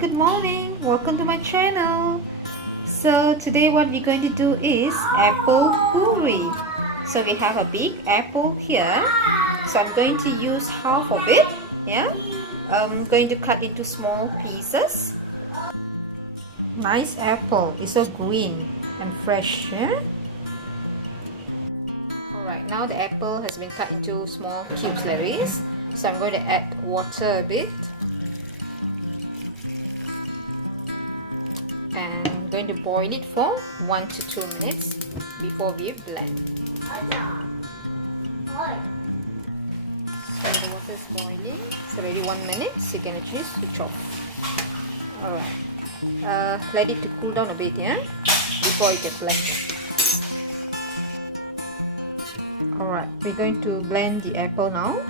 good morning. Welcome to my channel. So today what we're going to do is apple puree. So we have a big apple here. So I'm going to use half of it. Yeah. I'm going to cut into small pieces. Nice apple. It's so green and fresh. Yeah? Alright, now the apple has been cut into small cubes like this. So I'm going to add water a bit. And I'm going to boil it for 1 to 2 minutes before we blend. So the water is boiling. It's already 1 minute, so you can actually switch off. Alright. Let it to cool down a bit, yeah, before you can blend. Alright, we're going to blend the apple now.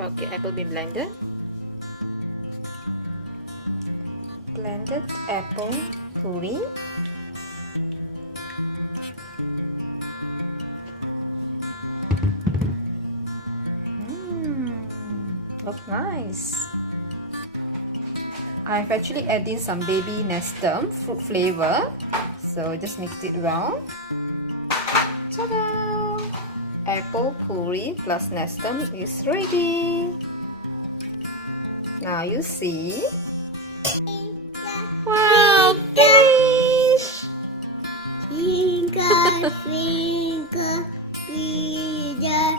Okay, apple been blended. Blended apple puree. Looks nice. I've actually added some baby Nestum fruit flavor, so just mix it well. Ta-da! Apple puree plus Nestum is ready. Now you see. Wow! Finish! Finger, finger, finger,